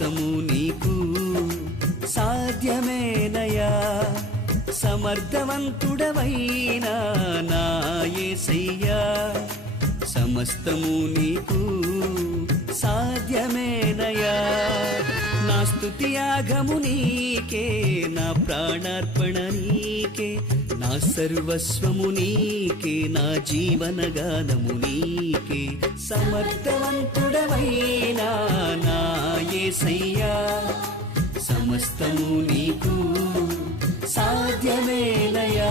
సమస్తము నీకు సాధ్యమేనయా సమర్థవంతుడవైనా నా యేసయ్యా సమస్తము నీకు సాధ్యమేనయా నా స్తుతి యాగము నీకే నా ప్రాణార్పణ నీకే నా సర్వస్వము నీకే నా జీవనగానము నీకే సమర్థవంతుడవైనా నా యేసయ్యా సమస్తము నీకు సాధ్యమేనయా